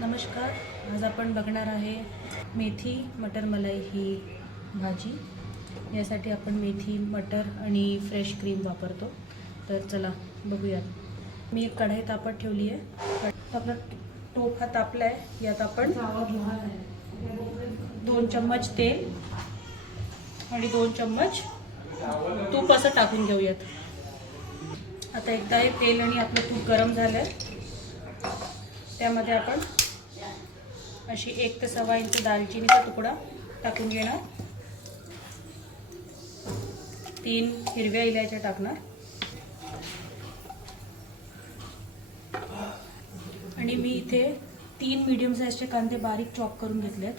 नमस्कार. आज आपण बघणार आहे मेथी मटर मलाई ही भाजी. यासाठी आपण मेथी, मटर आणि फ्रेश क्रीम वापरतो. तर चला बघूयात. मी एक कढई तापत ठेवली आहे. आपला टोप हा तापला आहे. यात आपण 2 चम्मच तेल आणि 2 चम्मच तूप असं टाकून घेऊयात. आता एकदा हे तेल आणि आपलं तूप गरम झालं आहे. त्यामध्ये आपण अशी 1 ते 1.25 इंच दालचिनीचा तुकडा टाकून घेणार. 3 हिरव्या इलायच्या टाकणार आणि मी इथे 3 मीडियम साईजचे कांदे बारीक चॉप करून घेतलेत.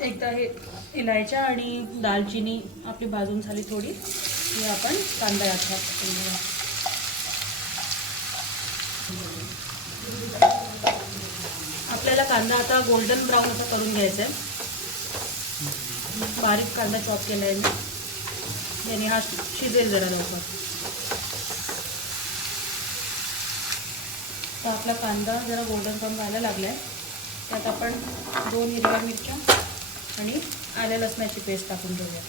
एकदा हे इलायच्या आणि दालचिनी आपली भाजून झाली थोडी, हे आपण कांदा यात टाकून घेऊया. आपल्याला कांदा आता गोल्डन ब्राऊन असा करून घ्यायचा आहे. बारीक कांदा चॉप केला आहे मी, याने हा शिजेल जरा लवकर. तर आपला कांदा जरा गोल्डन ब्राऊन व्हायला लागला आहे. त्यात आपण 2 हिरव्या मिरच्या आणि आल्या लसणाची पेस्ट टाकून घेऊया.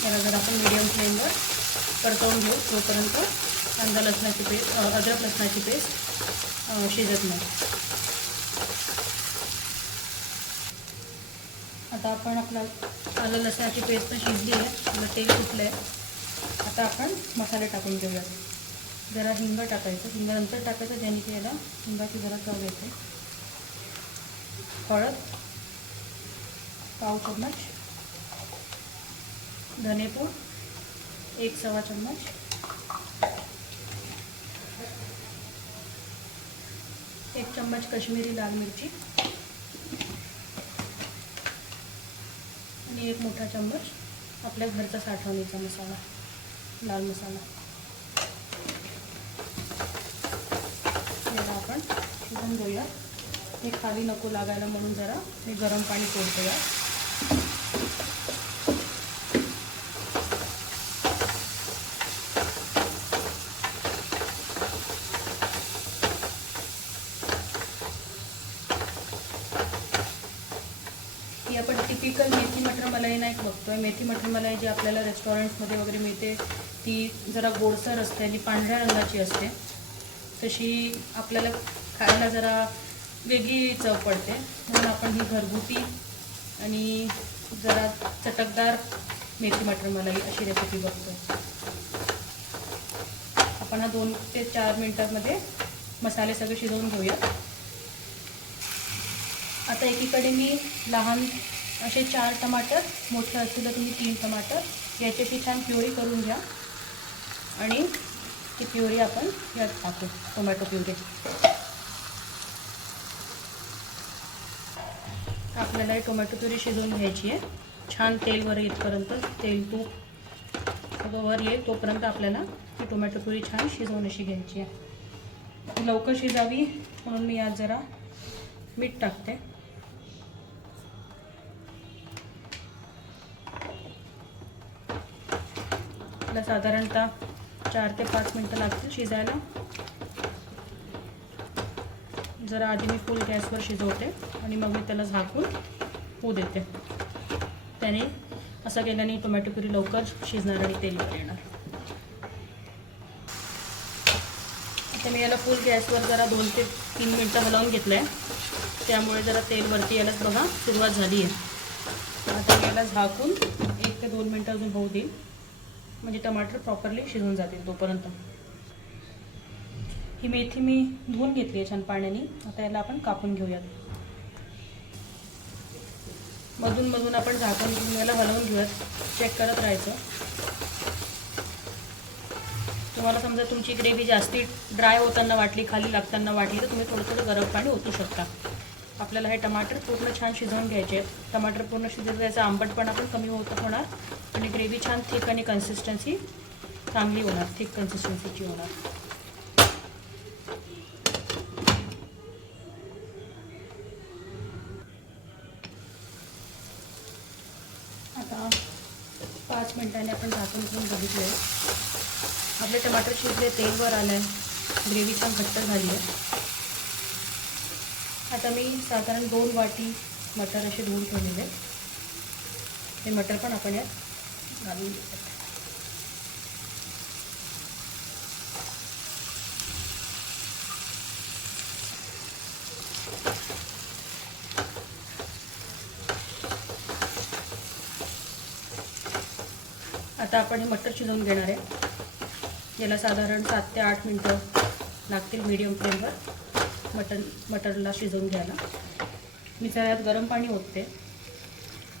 त्याला जर आपण मीडियम फ्लेमवर परतवून घेऊ तोपर्यंत कांदा लसणाची पेस्ट, अद्रक लसणाची पेस्ट शिजत नाही. आता आपण आपला आलं लसणाची पेस्ट शिजली आहे, आपलं तेल सुटलं आहे. आता आपण मसाले टाकून घेऊया. जरा हिंग टाकायचं, हिंग नंतर टाकायचं, ज्याने की याला हिंगाची जरा चव येते. हळद पाव चम्मच, धनेपूड 1 चम्मच, एक चम्मच कश्मीरी लाल मिरची आणि 1 मोठा चम्मच आपल्या घरचा साठवणीचा मसाला, लाल मसाला. याला आपण शिजवून घेऊया. हे खाली नको लागायला म्हणून जरा मी गरम पाणी सोडतो. ही आपण टिपिकल मेथी मटर मलाई नाही बघतोय. मेथी मटर मलाई जी आपल्याला रेस्टॉरंट्समध्ये वगैरे मिळते ती जरा गोडसर असते आणि पांढऱ्या रंगाची असते. तशी आपल्याला खायला जरा वेगळी चव पडते, म्हणून आपण ही घरगुती आणि जरा चटकदार मेथी मटर मलाई अशी रेसिपी बघतो. आपण हा 2 ते 4 मिनिटांमध्ये मसाले सगळे शिजवून घेऊया. आता एकीकडे मी लहान असे 4 टमाटर, मोठे असतील तर तुम्ही 3 टमाटर, याच्याशी छान प्युरी करून घ्या आणि ती प्युरी आपण यात टाकू, टोमॅटो प्युरी. आपल्याला ही टोमॅटो प्युरी शिजवून घ्यायची आहे. छान तेल वर येतपर्यंत, तेल तूप सगळं वर येईल तोपर्यंत आपल्याला ही टोमॅटो प्युरी छान शिजवून अशी घ्यायची आहे. लवकर शिजावी म्हणून मी यात जरा मीठ टाकते. साधारणतः 4 ते 5 मिनटं लागतील शिजायला. जरा आधी मी फुल गॅसवर शिजवते आणि मग मी त्याला झाकून होऊ देते. त्याने असं केल्याने टोमॅटो प्युरी लवकर शिजणार आणि तेलवर येणार. आता मी याला फुल गॅसवर जरा 2 ते 3 मिनटं हलवून घेतलं आहे, त्यामुळे जरा तेल वरती यायलाच बघा सुरुवात झाली आहे. आता याला झाकून 1 ते 2 मिनटं अजून होऊ देईल, म्हणजे टमाटर प्रॉपरली शिजून जातील तोपर्यंत. ही मेथी मी धुवून घेतली आहे छान पाण्याने. आता याला आपण कापून घेऊयात. मधून मधून आपण झाकून घेऊन याला हलवून घेऊयात, चेक करत राहायचं. तुम्हाला समजा तुमची ग्रेव्ही जास्ती ड्राय होताना वाटली, खाली लागताना वाटली, तर तुम्ही थोडं गरम पाणी ओतू शकता. आपल्याला हे टमाटर पूर्ण छान शिजवून घ्यायचे आहेत. टमाटर पूर्ण शिजवून याचा आंबटपणा पण कमी होणार आणि ग्रेव्ही छान थिक आणि कन्सिस्टन्सी चांगली होणार, थिक कन्सिस्टन्सीची होणार. आता 5 मिनिटांनी आपण झाकून उघडून बघितलं आहे. आपले टमाटर शिजले, तेल वर आलं आहे, ग्रेव्ही छान घट्ट झाली आहे. आता मी साधारण 2 वाटी मटर असे धुवून ठेवलेले. हे मटर पण आपण यात घालून घेऊयात. आता आपण हे मटर शिजवून घेणार आहे. याला साधारण 7 ते 8 मिनटं लागतील मीडियम फ्लेमवर मटरला शिजवून घ्यायला. मी त्यात गरम पाणी ओतते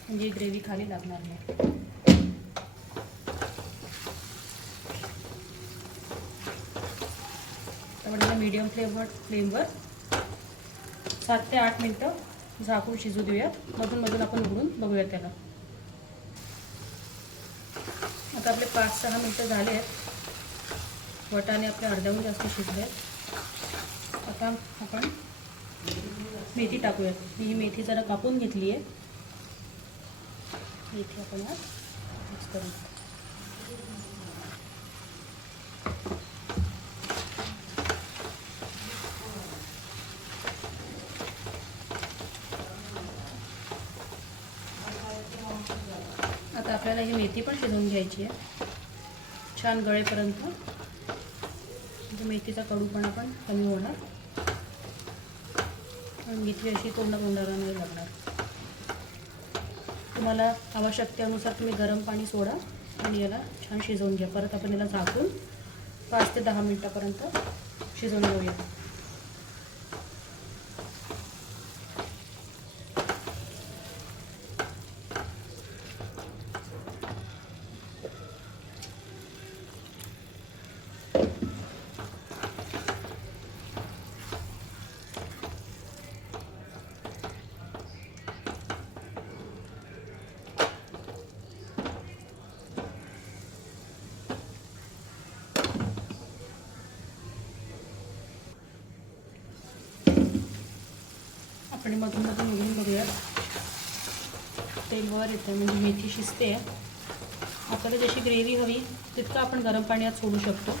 म्हणजे ग्रेव्ही खाली लागणार नाही. तर मला मीडियम फ्लेमवर 7 ते 8 मिनटं झाकून शिजू देऊयात. मधून मधून आपण उघडून बघूयात त्याला. आता आपले 5-6 मिनटं झाले आहेत. वटाणे आपले अर्ध्याहून जास्त शिजले आहेत. आता आपण मेथी टाकूयात. मी ही मेथी जरा कापून घेतली आहे. मेथी आपण यात मिक्स करू. आता आपल्याला ही मेथी पण शिजवून घ्यायची आहे छान गळेपर्यंत. म्हणजे मेथीचा कडूपणा पण कमी होणार आणि मेथी अशी तोंडाला नाही लागणार. तुम्हाला आवश्यकतेनुसार तुम्ही गरम पाणी सोडा आणि याला छान शिजवून घ्या. परत आपण याला झाकून 5 ते 10 मिनटापर्यंत शिजवून घेऊया. आपण मधून मधून उघडून बघूयात. तेल वर येतं म्हणजे मेथी शिजते. आपल्याला जशी ग्रेव्ही हवी तितकं आपण गरम पाण्यात सोडू शकतो.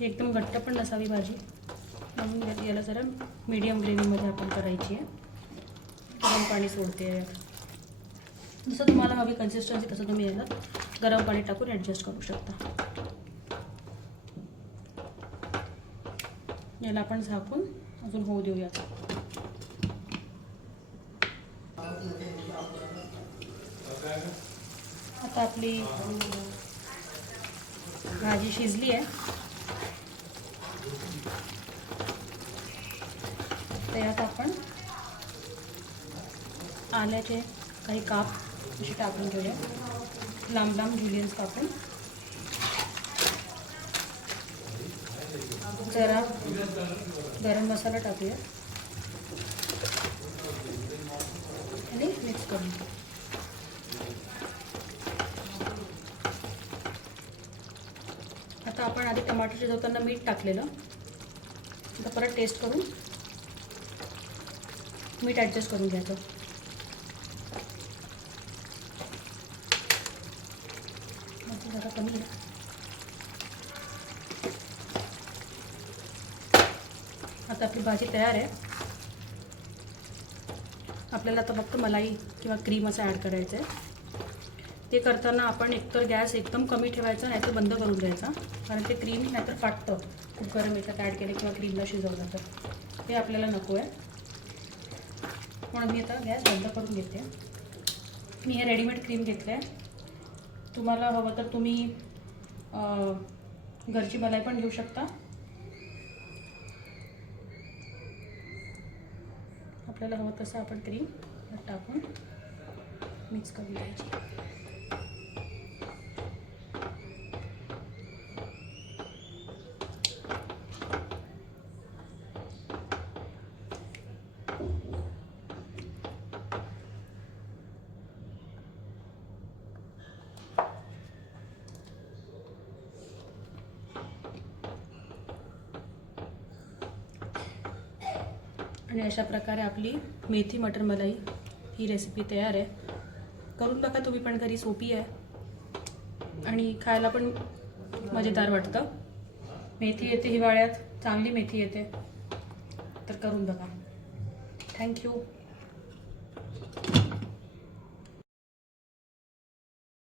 एकदम घट्ट पण नसावी भाजी, म्हणून याला जरा मीडियम ग्रेव्हीमध्ये आपण करायची आहे. गरम पाणी सोडते. जसं तुम्हाला हवी कन्सिस्टन्सी तसं तुम्ही याला गरम पाणी टाकून ॲडजस्ट करू शकता. याला आपण झाकून अजून होऊ देऊया. आता आपली भाजी शिजली आहे. त्यात आपण आल्याचे काही काप असे टाकून घेऊया. लांब लांब जुलियन्स कापून. जरा गरम मसाला टाकूया आणि मिक्स करून. आता आपण आधी टमाटर शिजवताना मीठ टाकलेलं. आता परत टेस्ट करून मीठ ॲडजस्ट करून घ्यायचं. जरा कमी आहे. आता आपली भाजी तयार आहे. आपल्याला आता फक्त मलाई किंवा क्रीम असं ॲड करायचं आहे. ते करताना आपण एकतर गॅस एकदम कमी ठेवायचा, नाहीतर बंद करून द्यायचा, कारण ते क्रीम नाहीतर फाटतं खूप गरम याच्यात ॲड केलं किंवा क्रीमला शिजवलं तर. ते आपल्याला नको आहे, म्हणून मी आता गॅस बंद करून घेते. मी हे रेडीमेड क्रीम घेतलं आहे. तुम्हाला हवं तर तुम्ही घरची मलाई पण घेऊ शकता. आपल्याला हवं तसं आपण क्रीम टाकून मिक्स करून द्यायची. आणि अशा प्रकारे आपली मेथी मटर मलाई ही रेसिपी तयार आहे. करून बघा तुम्ही पण घरी, सोपी आहे आणि खायला पण मजेदार वाटतं. मेथी येते हिवाळ्यात, चांगली मेथी येते, तर करून बघा. थँक्यू.